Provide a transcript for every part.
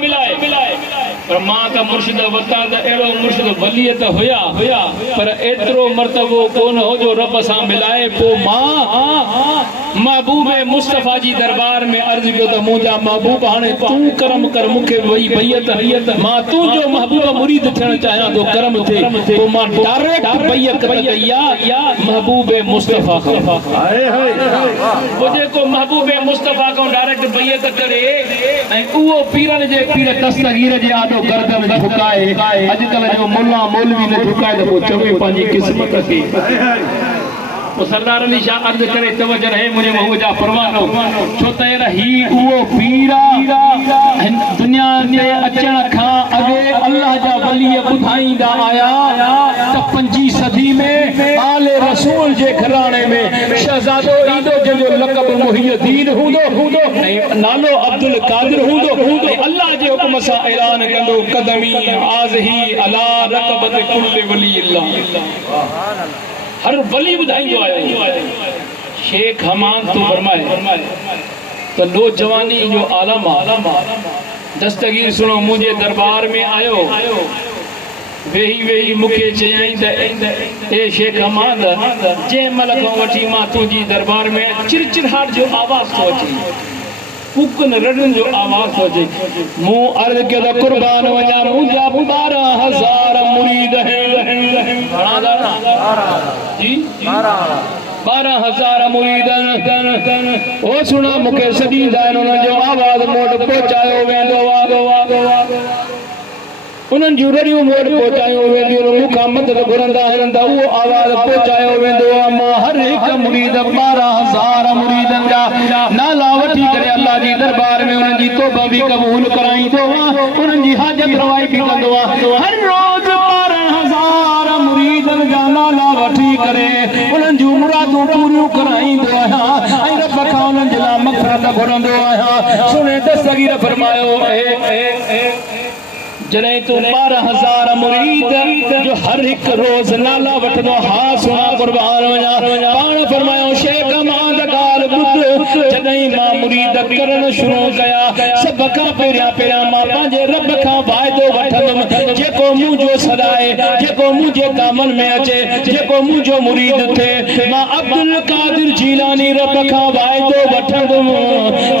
मिलाए पर मां का मुर्शिद वता द एड़ो मुर्शिद वलियत होया पर एतरो मर्तबो कोन हो जो रब सां मिलाए पो मां महबूब मुस्तफा जी दरबार में अर्ज कियो त मुंहिंजा महबूब हाणे तू करम कर मुखे वही बैयत मां तू जो महबूब मुरीद थियण चाहियां तो करम थे तो मां डायरेक्ट बैयत कया महबूब मुस्तफा हाय हाय वो जेको महबूब मुस्तफा को डायरेक्ट बैयत करे ऐं उहो पीरन जे पीर दस्तगीर जे आदो गर्दन झुकाए अजकल जो मुल्ला मौलवी ने झुकाए तो वो चवे पांजी किस्मत खे सरदार अली शाह अर्ज करे तवज्जो रहे मुझे महूजा परवानो छो त ही उहो पीरा दुनिया में अचण खां अगे अल्लाह जा वली बुधाईंदा आया त 5 सदी में आले रसूल जे घराणे में शहजादो ईंदो जंहिंजो लक़ब मुहियुद्दीन हूंदो ऐं नालो अब्दुल कादिर हूंदो अल्लाह जे हुक्म सां ऐलान कंदो कदमी आज़ही अला रक़बत कुल वली अल्लाह सुभान अल्लाह हर वली बुधाईंदो आयो शेख हमान तो फरमाए तो नौजवानी जो आलम दस्तगीर सुनो मुझे दरबार में आयो वेही मुखे चयाई त ए शेख हमान जे मलक वठी मां तुझी दरबार में चिरचिरहाट जो आवाज तो अचे कुकन रडन जो आवाज तो अचे मु अर्ज के त कुर्बान वजा मुजा 12,000 मुरीद हैं जी 12,000 मुरीदन ओ सुना मुखे सदी दान उन जो आवाज मोट पहुंचायो वेंदो उन्हनि जूं रड़ियूं मोट पहुचायूं वेंदियूं मुखां मदद घुरंदा हलंदा उहो आवाज़ पहुचायो वेंदो मां हर हिकु मुरीद 12,000 मुरीदनि जा नाला वठी करे अल्लाह जी दरबार में उन्हनि जी तौबा बि क़बूल कराईंदो उन्हनि जी हाजत रवाई बि कंदो हर रोज़ 12,000 मुरीदनि जा नाला वठी करे उन्हनि जूं मुरादूं पूरियूं कराईंदो आहियां ऐं रब खां उन्हनि जे लाइ मग़फ़िरत घुरंदो आहियां सुने दस्तगीर फरमायो जॾहिं तू 12,000 मुरीद जो हर एक रोज नाला वठंदो हा सुना कुर्बान वञा पाण फरमायो शेख मां द ॻाल्हि ॿुध जॾहिं मां मुरीद करण शुरू कया सभ खां पहिरियां मां पंहिंजे रब खां वाइदो वठंदुमि जेको मुंहिंजो सदाए जेको मुंहिंजे कामनि में अचे जेको मुंहिंजो मुरीद थिए मां अब्दुल कादिर जीलानी रब खां वाइदो वठंदुमि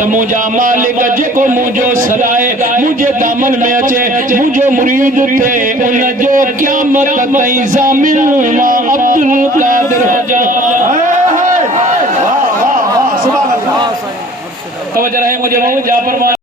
त मुंहिंजा मालिक जेको मुंहिंजो सदाए मुंहिंजे दामन में अचे मुझे मुरीद थे उन जो क़यामत ताईं ज़ामिन मां अब्दुल कादिर जा तवज्जो रहे मुझे मौजा